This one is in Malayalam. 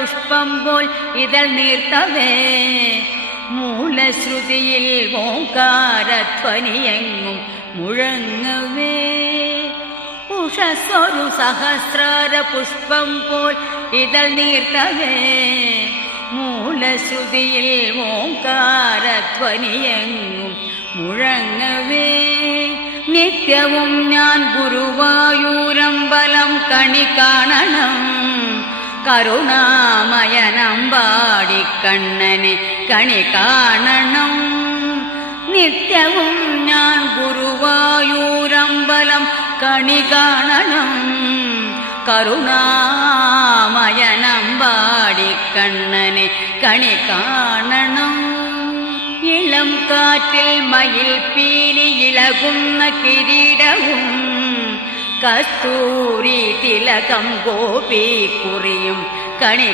പുഷ്പം പോൽ ഇതൾ നീർത്തവേ മൂലശ്രുതിയിൽ ഓംകാരധ്വനിയെങ്ങും മുഴങ്ങവേ ഉഷസ്സൊരു സഹസ്രാര പുഷ്പം പോൽ ഇതൾ നീർത്തവേ മൂലശ്രുതിയിൽ ഓംകാരധ്വനിയെങ്ങും മുഴങ്ങവേ നിത്യവും ഞാൻ ഗുരുവായൂരമ്പലം കണി കാണണം കരുണാമയനമ്പാടിക്കണ്ണനെ കണി കാണണം നിത്യവും ഞാൻ ഗുരുവായൂരമ്പലം കണി കാണണം കരുണാമയനമ്പാടിക്കണ്ണനെ കണി കാണണം ഇളം കാറ്റിൽ മയിൽ പീലി ഇളകുന്ന കിരീടവും കസ്തൂരി തിലകം ഗോപി കുറിയും കണി